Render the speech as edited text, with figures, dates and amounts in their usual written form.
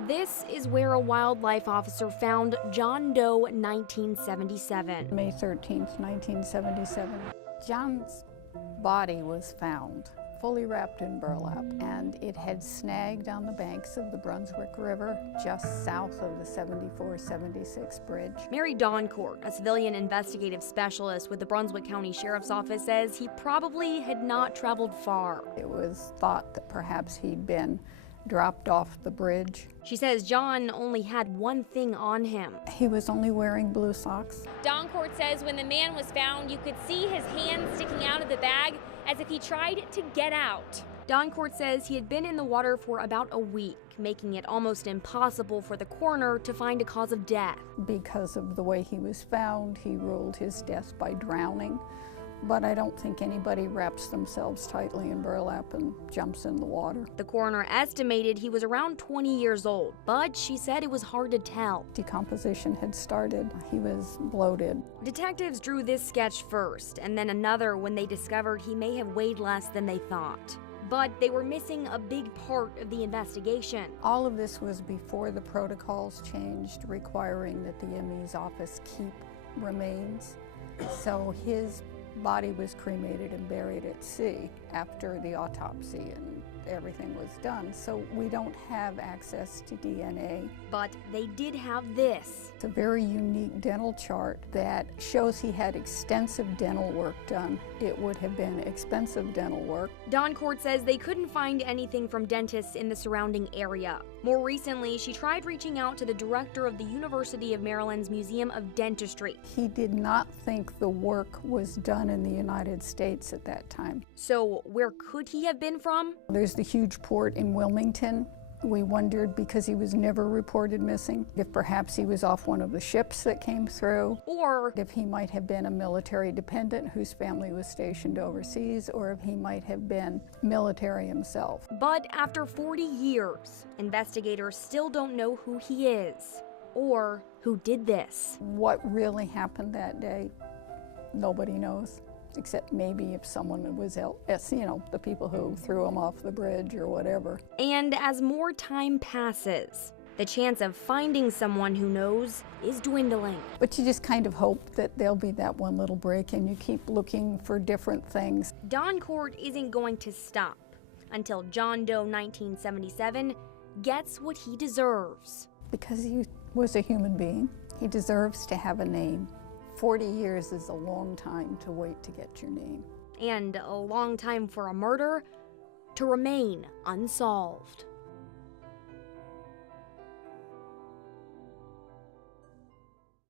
This is where a wildlife officer found John Doe 1977. May 13th, 1977. John's body was found fully wrapped in burlap, and it had snagged on the banks of the Brunswick River just south of the 74-76 bridge. Mary Doncourt, a civilian investigative specialist with the Brunswick County Sheriff's Office, says he probably had not traveled far. It was thought that perhaps he'd been dropped off the bridge. She says John only had one thing on him. He was only wearing blue socks. Doncourt says when the man was found, you could see his hands sticking out of the bag as if he tried to get out. Doncourt says he had been in the water for about a week, making it almost impossible for the coroner to find a cause of death. Because of the way he was found, he ruled his death by drowning. But I don't think anybody wraps themselves tightly in burlap and jumps in the water. The coroner estimated he was around 20 years old, but she said it was hard to tell. Decomposition had started. He was bloated. Detectives drew this sketch first, and then another when they discovered he may have weighed less than they thought. But they were missing a big part of the investigation. All of this was before the protocols changed, requiring that the ME's office keep remains. So his body was cremated and buried at sea after the autopsy and everything was done. So we don't have access to DNA. But they did have this. It's a very unique dental chart that shows he had extensive dental work done. It would have been expensive dental work. Doncourt says they couldn't find anything from dentists in the surrounding area. More recently, she tried reaching out to the director of the University of Maryland's Museum of Dentistry. He did not think the work was done in the United States at that time. So where could he have been from? There's the huge port in Wilmington. We wondered, because he was never reported missing, if perhaps he was off one of the ships that came through, or if he might have been a military dependent whose family was stationed overseas, or if he might have been military himself. But after 40 years, investigators still don't know who he is or who did this. What really happened that day, nobody knows. Except maybe if someone was, the people who threw him off the bridge or whatever. And as more time passes, the chance of finding someone who knows is dwindling. But you just kind of hope that there'll be that one little break and you keep looking for different things. Doncourt isn't going to stop until John Doe 1977 gets what he deserves. Because he was a human being, he deserves to have a name. 40 years is a long time to wait to get your name. And a long time for a murder to remain unsolved.